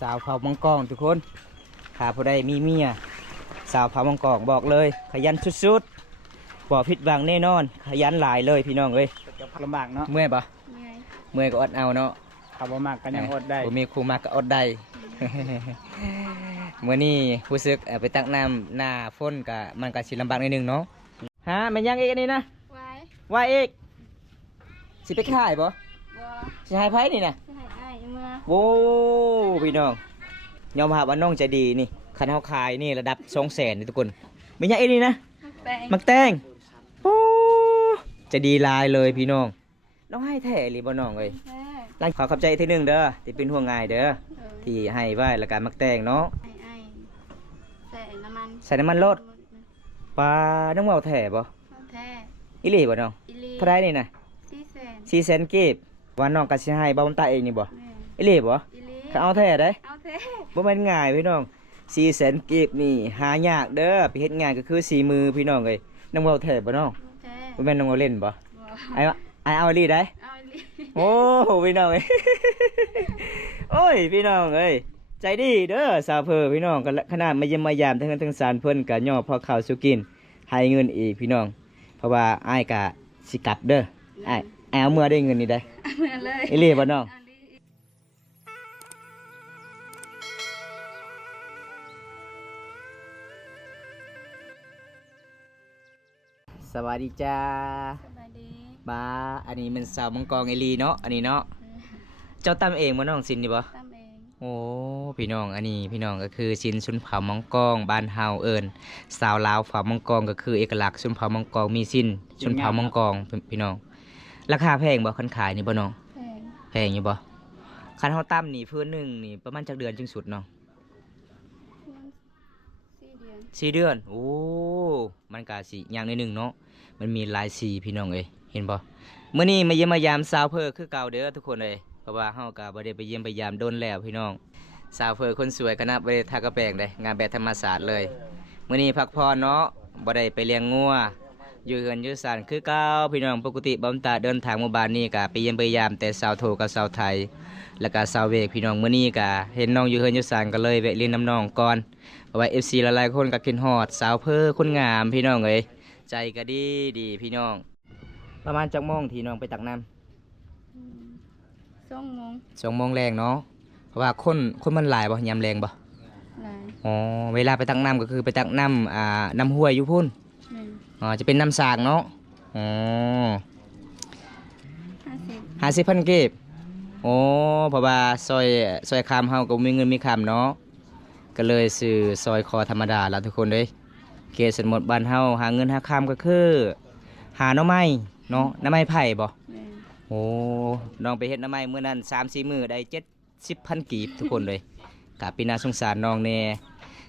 สาวเผามังกรทุกคนถ้าผู้ใดมีเมียสาวเผามังกรบอกเลยขยันสุดๆบ่ผิดหวังแน่นอนขยันหลายเลยพี่น้องเอ้ย จะลำบากเนาะ เมื่อยปะ เมื่อย เมื่อยก็อดเอาเนาะ ขับมากก็ยังอดได้ บ่มีครูมากก็อดได้ เมื่อนี้รู้สึกไปตักน้ำหน้าฝนก็มันก็สิลำบากนิดนึงเนาะฮะมันยังอีกอันนี้นะ ไว้ ว่าอีกสิไปขายบ่ บ่ สิให้ไผนี่นะ จะให้อ้ายเมื่อ โว้พี่น้องยอมรับว่าน้องใจดีนี่คันเฮาขายนี่ระดับ200,000นี่ทุกคนไม่ยังอีกนี่นะ แป้ง มักแตงโอ้จะดีหลายเลยพี่น้องน้องให้แท้หรือบ่น้องเอ้ย แท้ ร้านขอขอบใจอีกทีหนึงเด้อที่เป็นห่วงง่ายเด้อ เออ ที่ให้ไว้แล้วก็มักแตงเนาะ ให้อ้ายใส่น้ำมัน ใส่น้ำมันรถปลาน้องเว้าแท้บ่ แท้ อีหลีบ่น้อง อีลี เท่าไรนี่นะ 400,000 400,000กีบว่าน้องก็สิให้บ่าวตาเองนี่บ่ แม่ อีหลีบ่ อีลี เขาเอาแท้ได้ เอาแท้ บ่แม่นง่ายพี่น้อง400,000กีบนี่หายากเด้อไปเฮ็ดงานก็คือ4มือพี่น้องเอ้ยน้องเว้าแท้บ่น้อง แท้ บ่แม่นน้องเว้าเล่นบ่ บ่ ไอ้เอาอีหลีได้ เอาอีลี โอ้โหพี่น้องเอ้ย โอ้ยพี่น้องเอ้ยใจดีเด้อสาวเพอพี่น้องกันขนาดมาเยี่ยมมายามทั้งนั้นทั้งสารเพิ่นก็ย่อพอข้าวสุกินให้เงินอีกพี่น้อง เพราะว่าอ้ายก็สิกลับเด้ออ้ายเอาเมื่อได้เงินนี่ได้ เอาเมื่อเลย อีหลีบ่น้อง เอาอีลี สวัสดีจ้า สบายดี บ้าอันนี้มันสาวมังกรอีหลีเนาะอันนี้เนาะ เออ เจ้าตำเองบ่น้องสินนี่บ่ ตำเอง โอ้พี่น้องอันนี้พี่น้องก็คือสินชุนเผามังกรบ้านเฮาเอิญสาวลาวเผามังกรก็คือเอกลักษณ์ชุนเผามังกรมีสินชุนเผามังกรพี่น้องราคาแพงบ่คันขายนี่บ่น้อง แพง แพงอยู่บ่คันเฮาตั้มนี่พื้นหนึงนี่ประมาณจักเดือนจึงสุดน้อง มัน4 เดือน 4 เดือนโอ้มันก็สิอย่างนิดนึงเนาะมันมีหลายสีพี่น้องเอ้ยเห็นบ่มื้อนี้มาเยี่ยมมายามสาวเพิ่นคือเก่าเด้อทุกคนเอ้ยเพราะว่าเฮาก็บ่ได้ไปเยี่ยมไปยามโดนแล้วพี่น้อง สาวเฟอคนสวยคณะบริทากระแปลงได้งานแบบธรรมศาสตร์เลยมื้อนี้พักผ่อนเนาะบ่ได้ไปเลี้ยงงัวอยู่เฮือนอยู่ศาลคือเก่าพี่น้องปกติบ่ตาเดินทางหมู่บ้านนี้ก็ไปเยี่ยมไปยามแต่สาวโทกับสาวไทย แล้วก็สาวเวกพี่น้องมื้อนี้ก็เห็นน้องอยู่เฮือนอยู่ศาลก็เลยแวะเล่นน้ำน้องก่อนเพราะว่า FC หลายๆคนก็คิดฮอดสาวเฟอคนงามพี่น้องเอ้ยใจก็ดีดีพี่น้อง ประมาณจักโมงที่น้องไปตักน้ำ 2 โมง 2 โมงแรงเนาะเพราะว่าคนมันหลายบ่ยามแรงบ่ หลาย อ๋อเวลาไปตักน้ำก็คือไปตักน้ำน้ำห้วยอยู่พุ่น แม่น อ๋อจะเป็นน้ำสากเนาะอ๋อ 50 50,000กีบโอ้เพราะว่าซอยคำเฮาก็มีเงินมีคำเนาะก็เลยซื้อซอยคอธรรมดาแล้วทุกคนเลยเกษตรหมดบ้านเฮาหาเงินหาคำก็คือหาหน่อไม้เนาะหน่อไม้ไผ่บ่ แม่น โอ้น้องไปเฮ็ดหน่อไม้มื้อนั้น3-4 มื้อได้70,000กีบทุกคนเลยก็เป็นน่าสงสารน้องแน่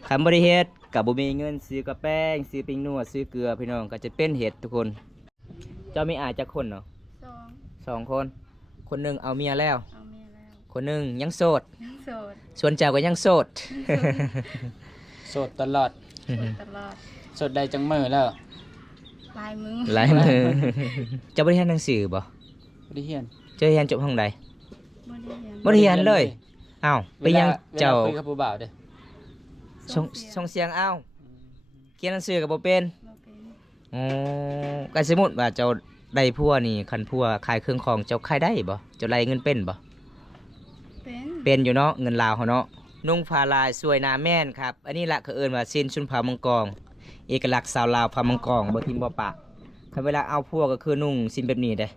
คันบ่ได้เฮ็ดก็บ่มีเงินซื้อกระแป้งซื้อปิ้งนัวซื้อเกลือพี่น้องก็จะเป็นเฮ็ดทุกคน เจ้ามีอาจักคนเนาะ 2 2 คนคนหนึงเอาเมียแล้ว เอาเมียแล้ว คนหนึงยังโสด ยังโสด ส่วนเจ้าก็ยังโสด โสดตลอด โสดตลอด โสดได้จังมือแล้ว ลายมือ หลายมือ เจ้าบ่ได้เรียนหนังสือบ่ บ่ได้เฮียน เจ้าเรียนจบห้องใด บ่ได้เรียนบ่ได้เรียนเลยอ้าวไปยังเจ้า วลคุยกับผู้บ่าวเด้อ ส่งเสียงอ้าวเขียนหนังสือก็บ่เป็น บ่เป็น อ๋อก็สมมุติว่าเจ้าได้ผัวนี่คันผัวขายเครื่องของเจ้าขายได้บ่เจ้าไล่เงินเป็นบ่ เป็น เป็นอยู่เนาะเงินลาวเขาเนาะนุ่งผ้าลายสวยหน้าแม่นครับอันนี้ละเขาเอิ้นว่าสิ้นชุนเผามังกรเอกลักษณ์สาวลาวเผามังกรบ่ทิมบ่ปะคันเวลาเอาผัวก็คือนุ่งสิ้นแบบนี้เด้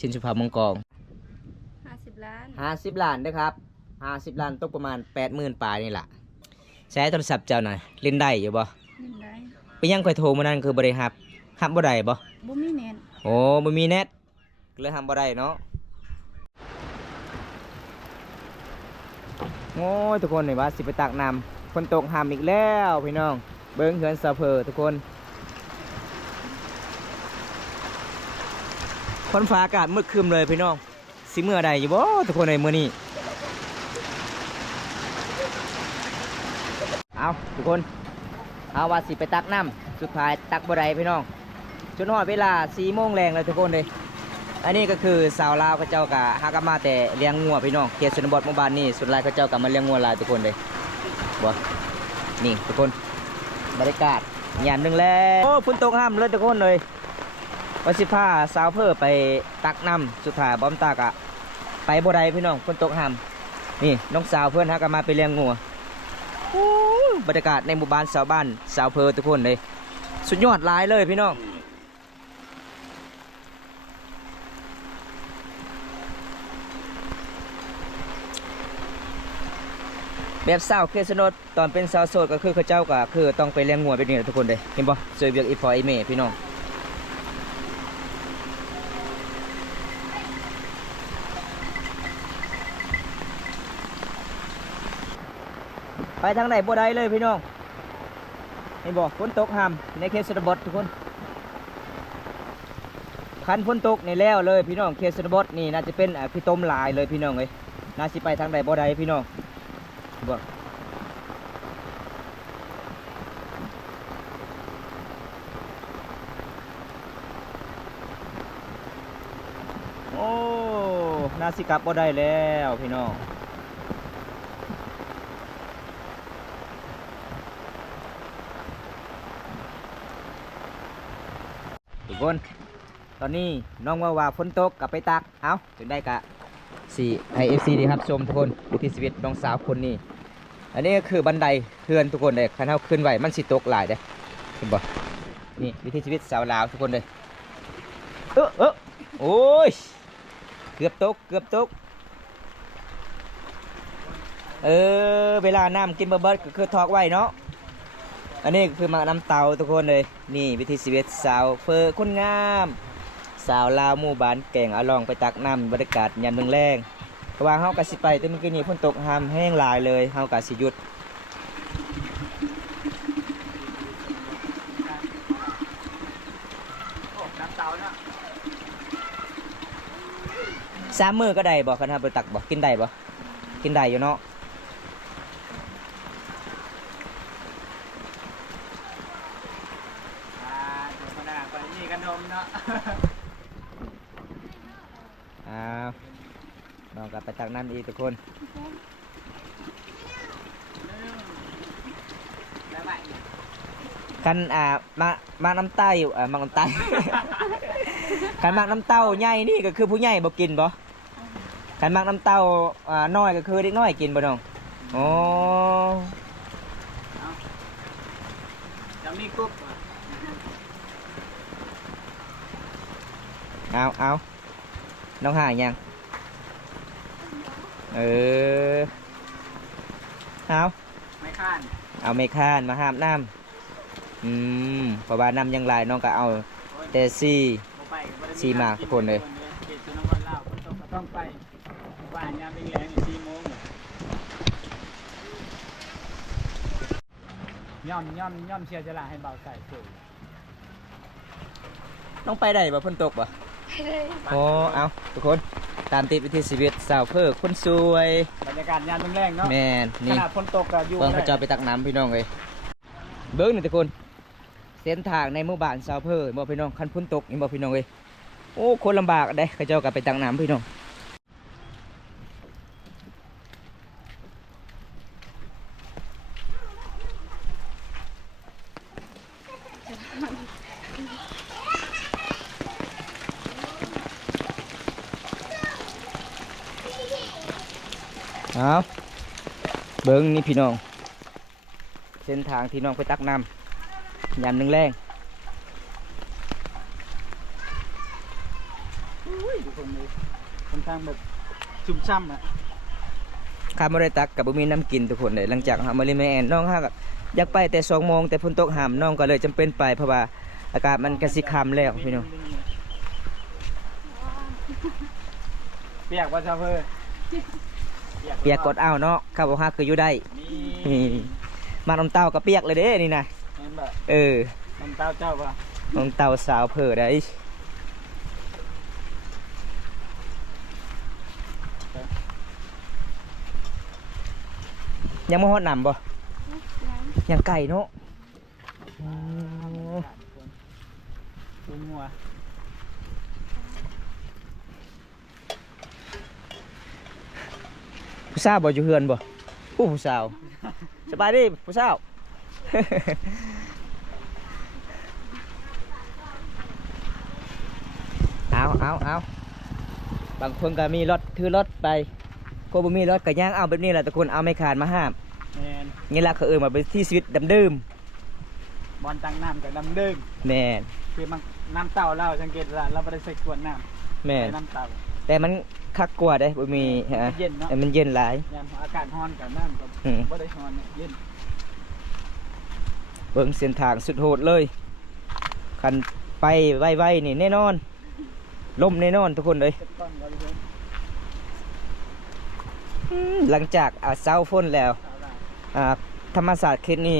สิ้นชุนเผามังกร 50 ล้าน 50 ล้านเด้อครับ50 ล้านตกประมาณ 80,000ปลายนี่ล่ะใช้โทรศัพท์เจ้าหน่อยเล่นได้อยู่บ่ เงินได้ ไปยังค่อยโทรมื้อนั้นคือบ่ได้รับบ่ได้บ่ บ่มีเน็ต โอ้บ่มีเน็ตก็เลยรับบ่ได้เนาะโอ้ยทุกคนนี่ว่าสิไปตักน้ำฝนตกห้ามอีกแล้วพี่น้องเบิ่งเฮือนซาเพอทุกคนฝนฟ้าอากาศมืดครึ้มเลยพี่น้องสิมื้อใดอยู่บ่ทุกคนในมื้อนี้เอาทุกคนเอาว่าสิไปตักน้ำสุดท้ายตักบ่ได้พี่น้องจนฮอดเวลา4 โมงแรงแล้วทุกคนเลย อันนี้ก็คือสาวลาวเขาเจ้ากะหากนมาแต่เลี้ยงงัวพี่น้องเขตชนบทหมู่บ้านนี่ส่วนหลายเขาเจ้ากะมาเลี้ยงงัวหลายทุกคนเลยบ่นี่ทุกคนบรรยากาศยามหนึงแล้วโอ้ฝนตกห้ามเลยทุกคนเลยวันสิพาสาวเพื่อไปตักน้ำสุดท้ายบอมตากะไปบ่ได้พี่น้องฝนตกห้ามนี่น้องสาวเพื่อนหากนมาไปเลี้ยงงัวโอ้บรรยากาศในหมู่บ้านสาวบ้านสาวเพอทุกคนเลยสุดยอดหลายเลยพี่น้องแบบสาวเคสโนดตอนเป็นสาวโสดก็คือเขาเจ้าก็คือต้องไปเลี้ยงงัวไปนี่แหละทุกคนเลยเห็นบ่เจอเบียกอีพออีเมพี่น้องไปทางไหนบ่ได้เลยพี่น้องเห็นบ่ฝนตกห้ามในเขตชนบททุกคนคันฝนตกนี่แล้วเลยพี่น้องเขตชนบทนี่น่าจะเป็นพี่ต้มลายเลยพี่น้องเลยน่าสิไปทางไหนบ่ได้พี่น้องบ่โอ้น่าสิกลับบ่ได้แล้วพี่น้องทุกคนตอนนี้น้องว่าฝนตกกลับไปตักเอาถึงได้กะ4 IFC ดีครับชมทุกคนวิถีชีวิตน้องสาวคนนี้อันนี้ก็คือบันไดเพื่อนทุกคนเลยคันเท้าขึ้นไหวมันสิตกหลายเด้เห็นบ่นี่วิถีชีวิตสาวลาวทุกคนเลยโอ้ยเกือบตกเวลาน้ำกินเบิดก็คือทอกไว้เนาะอันนี้คือมาน้ำเตาทุกคนเลยนี่วิถีชีวิตสาวเฟอร์คนงามสาวลาวหมู่บ้านแก่งเอาลองไปตักน้ำบรรยากาศยามแรงเพราะว่าเฮากะสิไปแต่เมื่อกี้นี้ฝนตกห้ามแห้งหลายเลยเฮากะสิหยุด3 มื้อก็ได้บ่คันเฮาไปตักบ่กินได้บ่กินได้อยู่เนาะน้องกลับไปตักน้ำอีกทุกคนคันมาน้ำเต้าอยู่มักน้ำเต้า คันมักน้ำเต้าใหญ่นี่ก็คือผู้ใหญ่บ่กินบ่คันมักน้ำเต้าน้อยก็คือเด็กน้อยกินบ่น้องอ๋อจะมีกุ๊บเอาน้องหายยังเอาไม่ข้านเอาไม่ค้านมาห้ามน้ำเพราะว่าน้ำยังหลายน้องก็เอาแต่4 หมากทุกคนเลยต้องไปว่ายามแรงๆ4 โมงย่อมเชียร์จะละให้เบาใส่สูงต้องไปได้บ่ฝนตกบ่โอ้เอาทุกคนตามติดวิถีชีวิตสาวเพื่อคนสวยบรรยากาศยามแรงเนาะแม่นนี่ขนาดฝนตกก็อยู่เบิ่งเขาเจ้าไปตักน้ำพี่น้องเลยเบิ่งนี่ทุกคนเส้นทางในหมู่บ้านสาวเพื่อบ่พี่น้องคันฝนตกนี่บ่พี่น้องเลยโอ้คนลำบากเด้เขาเจ้าก็ไปตักน้ำพี่น้องเอาเบิ้งนี่พี่น้องเส้นทางที่น้องไปตักน้ำยามแรงค่อนข้างแบบชุ่มช่ำอ่ะข้าไม่ได้ตักกับบุมีน้ำกินทุกคนเลยหลังจากมาลิเมแอนน้องฮะอยากไปแต่2 โมงแต่ฝนตกห้ามน้องก็เลยจำเป็นไปเพราะว่าอากาศมันกระสิค่ำแล้วพี่น้องเปียกว่าชาวเพื่อเปียกกดเอาเนาะข้าวบอกฮักคืออยู่ได้มาน้ำเต้ากับเปียกเลยเด้นี่นะน้ำเต้าเจ้าป่ะน้ำเต้าสาวเผอได้ยังไม่ฮอดหนำบ่ยังไก่เนาะตัวงัว ผู้สาวบ่อยู่เฮือนบ่ผู้สาวสบายดีผู้สาว เอาบางคนก็มีรถถือรถไปก็บ่มีรถก็ย่างเอาแบบนี้แหละทุกคนเอาไม่ขาดมาห้าม แม่น นี่ละเขามาเป็นที่ชีวิตดำดื่ม บอลตั้งน้ำกับน้ำดื่ม แม่น คือมันน้ำเต่าเราสังเกตว่าเราไม่ได้ใส่ขวดน้ำ แม่น ใส่น้ำเต่า แต่มันคักกว่าได้บ่มีฮะ มันเย็นเนาะ แต่มันเย็นหลาย ยามอากาศร้อนกับน้ำก็ อืม ไม่ได้ร้อนเย็น เบิ่งเส้นทางสุดโหดเลยคันไปไวๆนี่แน่นอนล่มแน่นอนทุกคนเลย จะต้องเราเลย หลังจากเช้าฝนแล้ว สาวเรา ธรรมศาสตร์เขตนี้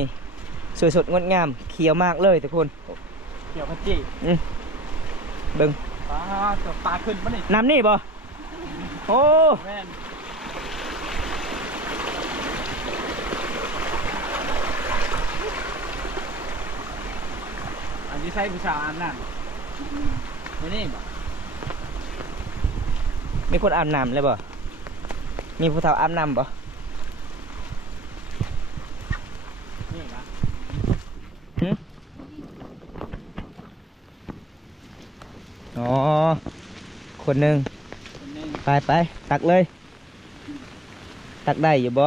สวยสดงดงามเขียวมากเลยทุกคน เกี่ยวกับจี้ เบิ่ง ปลาตัวปลาขึ้นปะนี่ น้ำนี่บ่โอ้ แม่นอันนี้ใช้ผู้ชายอาบน้ำนี่บ่ มีคนอาบน้ำเลยบ่มีผู้เฒ่าอาบน้ำบ่ นี่นะ หึอ๋อคนหนึ่ง คนหนึง ไปตักเลย ตักได้อยู่บ่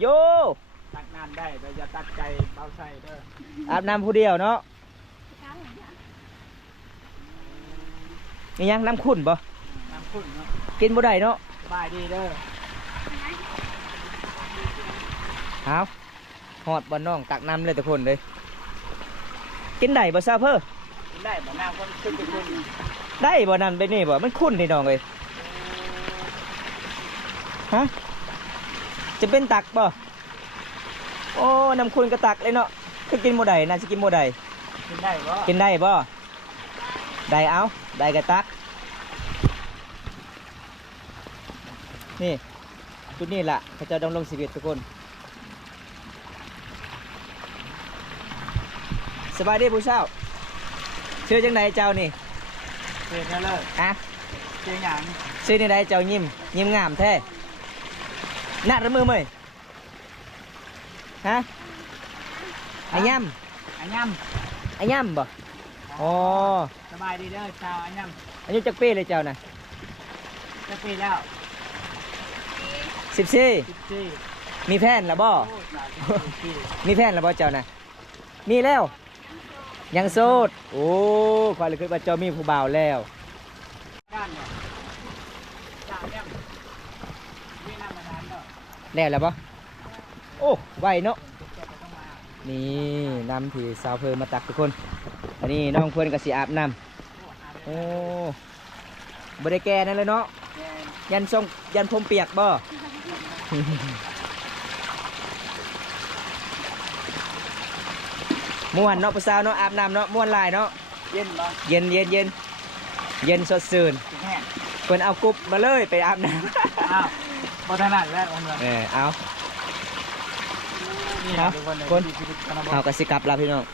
โย ตักน้ำได้แต่อย่าตักใจเบาใส่เด้อ อาบน้ำผู้เดียวเนาะมียังน้ำขุ่นบ่ น้ำขุ่นเนาะ กินบ่ได้เนาะ บายดีเด้อ เอาหอดบ่น้องตักน้ำเลยทุกคนเลยกินได้บ่ซาเพ้อ กินได้บ่น้ำก็ขึ้นไปคุณ ได้บ่นั่นไปนี่บ่มันขุ่นนี่น้องเอ้ยฮะจะเป็นตักบ่โอ้น้ำขุ่นก็ตักเลยเนาะคือกินบ่ได้น่าสิกินบ่ได้ กินได้บ่ กินได้บ่ได้เอาได้ก็ตักนี่จุดนี้ล่ะเขาเจะดำรงชีวิตทุกคนสบายดีผู้เช่าชื่อจังไดเจ้านี่ เกินแล้วเลย อะ เจียงหยัง ชื่อนี่ไดเจ้ายิ้มงามแท้หน้าระมือมั้ยฮะไอ้ย่ อันย่ ำไอ้ย่ำบ่ ำ อ๋อ สบายดีเด้อชาวอันย่ อายุจักปีเลยเจ้าน่ะ ำจะปีแล้ว 14 14 มีแฟนแล้วบ่ โอ้สาว14ปี มีแฟนแล้วบ่เจ้าน่ะมีแล้วยังโสดโอ้คอยเลยคิดว่าเจ้ามีผู้บ่าวแล้ว ด้านเนี่ยชาวย่ำมีน้ำมาทานเด้อ แล้วบ่โอ้ไวเนาะ เจ้าก็ต้องมา นี่น้ำที่สาวเพลินมาตักทุกคน อันนี้น้องเพื่อนก็สิอาบน้ำโอ้บ่ได้แก่นั่นเลยเนาะ แม่น ยันพรมเปียกบ่ ม่วนเนาะผู้สาวเนาะอาบน้ำเนาะม่วนหลายเนาะ เย็นบ่ เย็นสดชื่น สิแห้ง เพิ่นเอากุ๊บมาเลยไปอาบน้ อ้าวบ่ถนัดแล้วผมเลย ำเอา นี่ ครั นะ บ ทุกคนเลย คน ชีวิตกันนะบ่ เอากระสิกลับแล้วพี่น้อง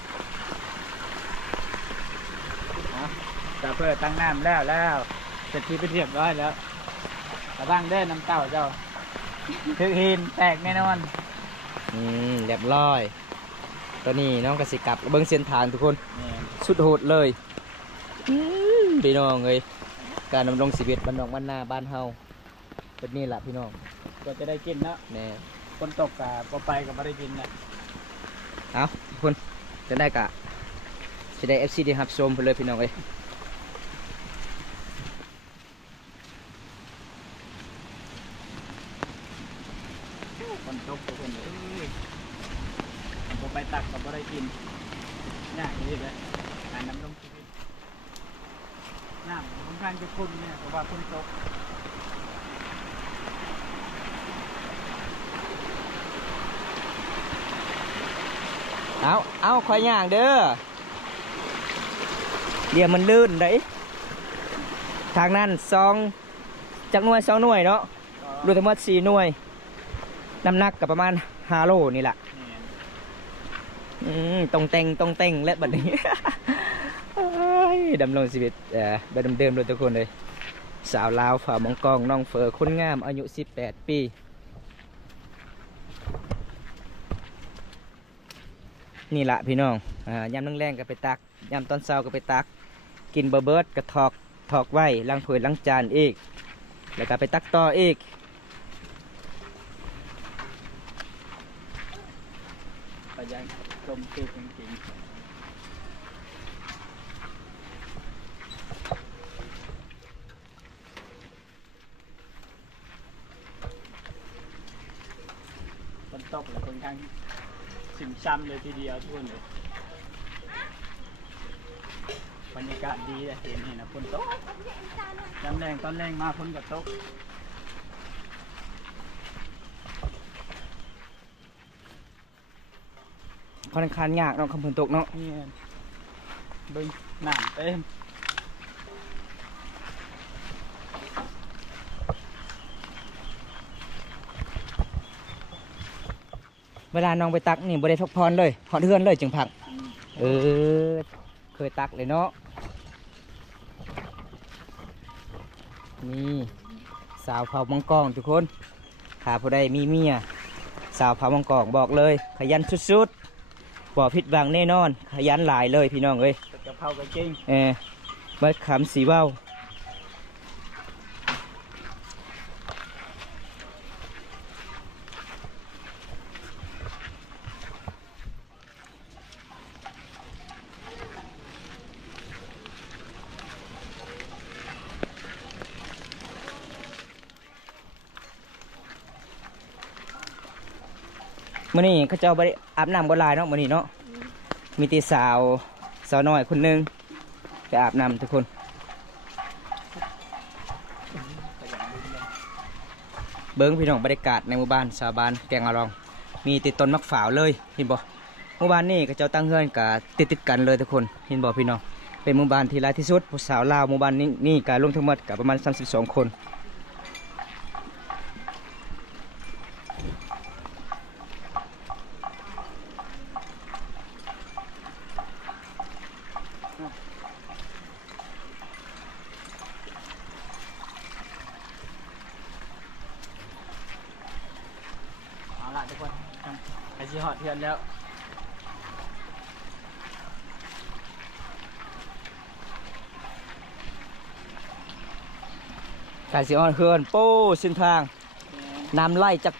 จะเพื่อตั้งน้ำแล้วเสร็จที่ไปเรียบร้อยแล้วกระตั้งเด้อน้ำเต้าเจ้าคือหินแตกแน่นอน เรียบร้อยตอนนี้น้องกระสิกลับเบิ่งเส้นทางทุกคน นี่ สุดโหดเลยพี่น้องเอ้ยการดำรงชีวิตบ้านนอกบ้านนาบ้านเฮาเป็นนี่แหละพี่น้อง ก็จะได้กินเนาะ แน่ คนตกกับไปกับไม่ได้กินนะ เอาทุกคนจะได้กะจะได้ FC ดีฮับชมไปเลยพี่น้องเอ้ย คนตกทุกคนเลยผมไปตักกับไม่ได้กินยากนี่เลยการดำรงชีวิตน้ำค่อนข้างจะคุ้นเนี่ยเพราะว่าคนตก เอาคอยย่างเด้อเดี๋ยวมันลื่นได้ทางนั้นจากหน่วย2หน่วยเนาะรวมทั้งหมด4หน่วยน้ำหนักกับประมาณ5โลนี่แหละ ตรงเต็งและบัดนี้ เอ้ยดำรงชีวิตแบบเดิมๆเลยทุกคนเลย สาวลาวฝ่ามองกองน้องเฟอคนงามอายุ18 ปีนี่ละพี่น้องยามแรงๆก็ไปตักยามตอนเช้าก็ไปตักกินเบิดก็ถอกไว้ล้างถ้วยล้างจานอีกแล้วก็ไปตักต่ออีกก็ยังต้มจืดจริงๆฝนตกเลยค่อนข้างชุ่มช่ำเลยทีเดียวทุกคนเลยบรรยากาศดีเลยเห็นนะฝนตกยามแรงตอนแรงมาฝนก็ตก ค่อนข้างยากเนาะคำฝนตกเนาะ นี่เบิ่งน้ำเต็ม เวลาน้องไปตักนี่บ่ได้พักผ่อนเลยหอดเฮือนเลยจึงพักเคยตักเลยเนาะนี่สาวเผามังกรทุกคนถ้าผู้ใดมีเมียสาวเผามังกรบอกเลยขยันสุดๆบ่ผิดหวังแน่นอนขยันหลายเลยพี่น้องเอ้ย กะเพราก็จริง เมื่อคำสีเว้ามื้อนี้เขาเจ้าบ่ได้อาบน้ำบ่หลายเนาะมื้อนี้เนาะมีแต่สาวน้อยคนหนึงไปอาบน้ำทุกคนเบิ้งพี่น้องบรรยากาศในหมู่บ้านชาวบ้านแกงอรองมีติดต้นมะฝาวเลยเห็นบ่หมู่บ้านนี้เขาเจ้าตั้งเฮือนกะติดกันเลยทุกคนเห็นบ่พี่น้องเป็นหมู่บ้านที่หลายที่สุดผู้สาวลาวหมู่บ้านนี้กะรวมทั้งหมดกะประมาณ32 คนเอาล่ะทุกคนไปสิฮอดเทือนแล้ว กาสิออนเฮือนโป้เส้นทางน้ำไหลจัก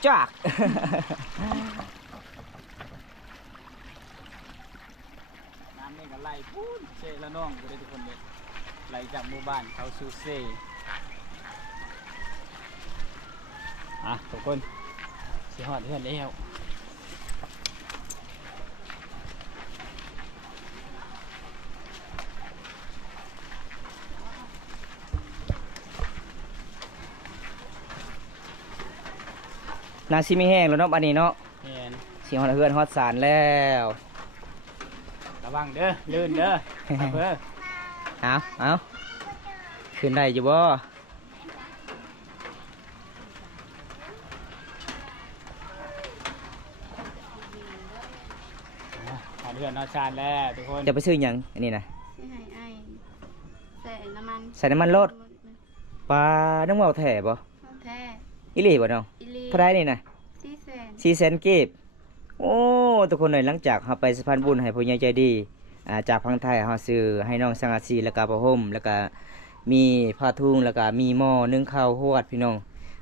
น้ำนี่ก็ไหลพูนเซละน้องเลยทุกคนเลยไหลจากหมู่บ้านเข้าสู่เซทุกคนสิฮอดเทือนแล้ว นาซิไม่แห้งแล้วเนาะบัดนี้เนาะ แม่น สิฮอดเฮือนฮอดศาลแล้ว ระวังเด้อลื่นเด้อเพื่อ เอาขึ้นได้อยู่บ่ ฮอดเทือนฮอดชานแล้วทุกคน จะไปซื้อหยังอันนี้นะ สิให้ไอ้ใส่น้ำมัน ใส่น้ำมันรถปลาน้ำเมาแถ่บ่ เอาแท้ อีหลีบ่น้อง อีหลี เท่าไรนี่นะ 400,000 400,000 กีบโอ้ทุกคนเลยหลังจากเฮาไปสะพานบุญให้ผู้ใหญ่ใจดีจากพังไทยเฮาซื้อให้น้องสังอาซีแล้วก็ผ้าห่มแล้วก็มีผ้าทุ่งแล้วก็มีหม้อนึ่งข้าวฮวดพี่น้อง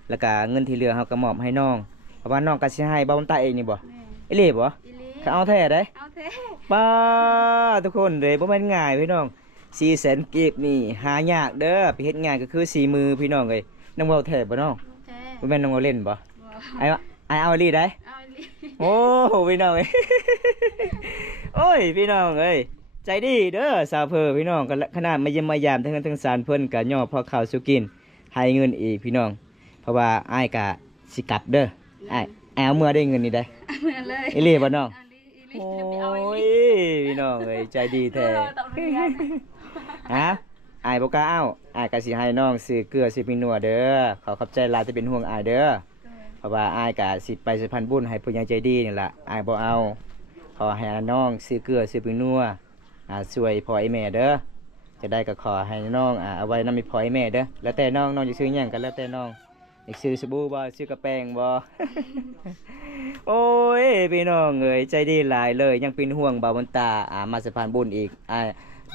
แล้วก็เงินที่เหลือเฮาก็มอบให้น้องเพราะว่าน้องก็สิให้บ่าวตาเองนี่บ่ แม่ อีหลีบ่ อีหลี เขาเอาแท้เด้ เอาแท้ ป้าทุกคนเลยบ่แม่นง่ายพี่น้อง400,000 กีบนี่หายากเด้อไปเฮ็ดงานก็คือ4มือพี่น้องเอ้ยน้องเว้าแท้บ่น้อง เอาแท้ บ่แม่นน้องเว้าเล่นบ่ บ่ ไอ้เอาอีหลีได้ เอาอีหลี โอ้โหพี่น้องเอ้ย โอ้ยพี่น้องเอ้ยใจดีเด้อสาวเพอพี่น้องกันขนาดมาเยี่ยมมายามทั้งสารเพิ่นก็ย่อพอข้าวสุกินให้เงินอีกพี่น้อง เพราะว่าอ้ายก็สิกลับเด้ออ้ายเอาเมื่อได้เงินนี่ได้ เอาเงินเลย อีหลีบ่น้อง เอาอีหลี โอ้ เอาอีห ย ลี พี่น้องเอ้ยใจดีแท้ ต้องเรียน ฮะอ้ายบ่กล้าเอาอ้ายก็สิให้น้องซื้อเกลือซื้อพริกนัวเด้อขอขอบใจหลายที่เป็นห่วงอ้ายเด้อ เพราะว่าอ้ายกะสิไปสะพานบุญให้ผู้ใหญ่ใจดีนี่ล่ะอ้ายบ่เอาขอให้น้องซื้อเกลือซื้อปิงนัวช่วยพ่อไอ้แม่เด้อ จะได้ก็ขอให้น้องเอาไว้นำมีพอยแม่เด้อแล้วแต่น้องจะซื้อหยังกันแล้วแต่น้องอยากซื้อสบู่บ่ซื้อกระแป้งบ่ โอ้ยพี่น้องเอ้ยใจดีหลายเลยยังเป็นห่วงบ่าวบนตามาสะพานบุญอีก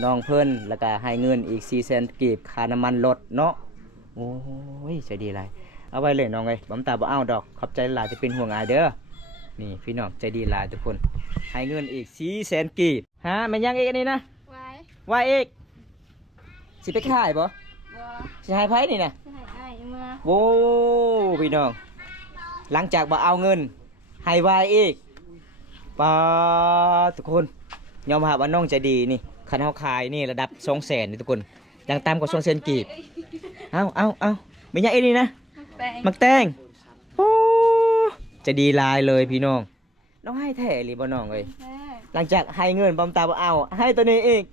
น้องเพิ่นแล้วก็ให้เงินอีก400,000กีบค่าน้ำมันรถเนาะโอ้ยใจดีหลายเอาไว้เลยน้องเอ้ยบ่าวบนตาบ่เอาดอกขอบใจหลายที่เป็นห่วงอายเด้อนี่พี่น้องใจดีหลายทุกคนให้เงินอีก400,000กีบฮะแม่นยังอีกอันนี้นะ ไว้ ว่าอีกสิไปขายบ่ บ่ สิให้ไผนี่นะ จะให้ไอ้เมื่อ โว้พี่น้องหลังจากบ่เอาเงินให้วายอีกป้าทุกคนยอมรับว่าน้องใจดีนี่คันเฮาขายนี่ระดับ200,000นี่ทุกคนยังต่ำกว่า200,000กีบเอาไม่ใช่ไอ้นี่นะ แป้ง มักแตงโอ้จะดีหลายเลยพี่น้องน้องให้แท้หรือบ่น้องเอ้ย แท้ หลังจากให้เงินบอมตาบ่เอาให้ตัวนี้อีก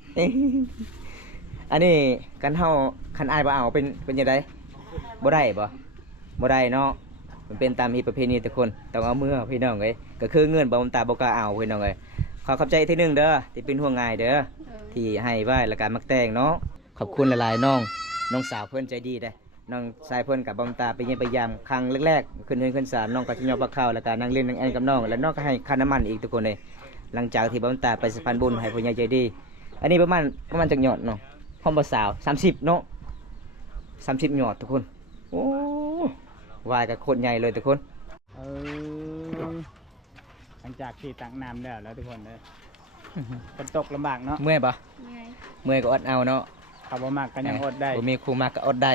อันนี้กันเฮาคันอายบ่เอาเป็นยังไงบ่ได้บ่ได้เนาะมันเป็นตามฮีประเพณีทุกคนต้องเอามือพี่น้องเอ้ยก็คือเงินบอมตาบ่กล้าเอาพี่น้องเอ้ยขอขอบใจอีกทีหนึงเด้อที่เป็นห่วงง่ายเด้อที่ให้ไว้และการมักแต่งเนาะขอบคุณหลายๆน้องสาวเพิ่นใจดีเด้อน้องชายเพิ่นกับบอมตาไปเยี่ยมไปยามครั้งแรกๆขึ้นเฮือนขึ้นศาลน้องก็สิยอมบักข้าวแล้วก็นั่งเล่นนั่งแอนกับน้องแล้วน้องก็ให้ค่าน้ำมันอีกทุกคนเลยหลังจากที่บอมตาไปสะพานบุญให้ผู้ใหญ่ใจดี อันนี้ประมาณจักหยอดเนาะห้องบ่สาว30เนาะ30หยอดทุกคนโอ้วายกับโคตรใหญ่เลยทุกคน หลังจากที่ตักน้ำแล้วทุกคนเลยฝนตกลำบากเนาะ เมื่อยปะ เมื่อย เมื่อยก็อดเอาเนาะ เขาบ่มากกันยังอดได้ บ่มีครูมากก็อดได้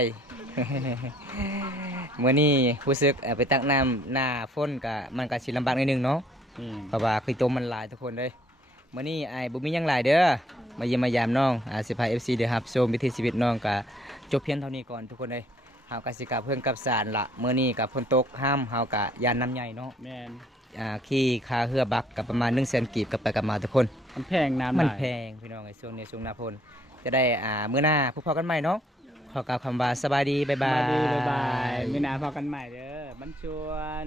เมื่อนี้รู้สึกไปตักน้ำหน้าฝนก็มันก็สิลำบากนิดนึงเนาะ นี่ เพราะว่าคือตัวมันหลายทุกคนเลยเมื่อนี้ไอ้บุมีหยังหลายเด้อมาเยี่ยมมายามน้องสิพา FC เด้อครับชมวิถีชีวิตน้องก็จบเพียงเท่านี้ก่อนทุกคนเลยเฮาก็สิกลับเพิ่นกลับศาลละเมื่อนี้กับฝนตกห้ามเฮาก็ยานน้ำใหญ่เนาะ แม่น ขี่คาเฮือบักกับประมาณ100,000กีบกลับไปกลับมาทุกคน มันแพงน้ำ มัน หลาย แพงพี่น้องไอ้ช่วงนี้ช่วงหน้าฝนจะได้มื้อหน้าพบพอกันใหม่เนาะขอกล่าวคำว่าสบายดีบ๊ายบา ส ย วัสดีบ๊ายบายมื้อหน้าพอกันใหม่เด้อบันชวน